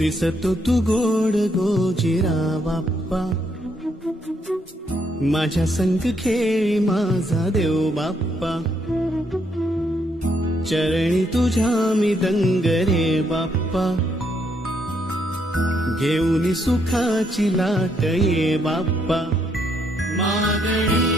दिसतो तू गोड गोजिरा बाप्पा, माझ्या संग खेळी माझा देव बाप्पा, चरणी तुझ्या मी दंग रे बाप्पा, घेऊन सुखाची लाट ये बाप्पा, मागणी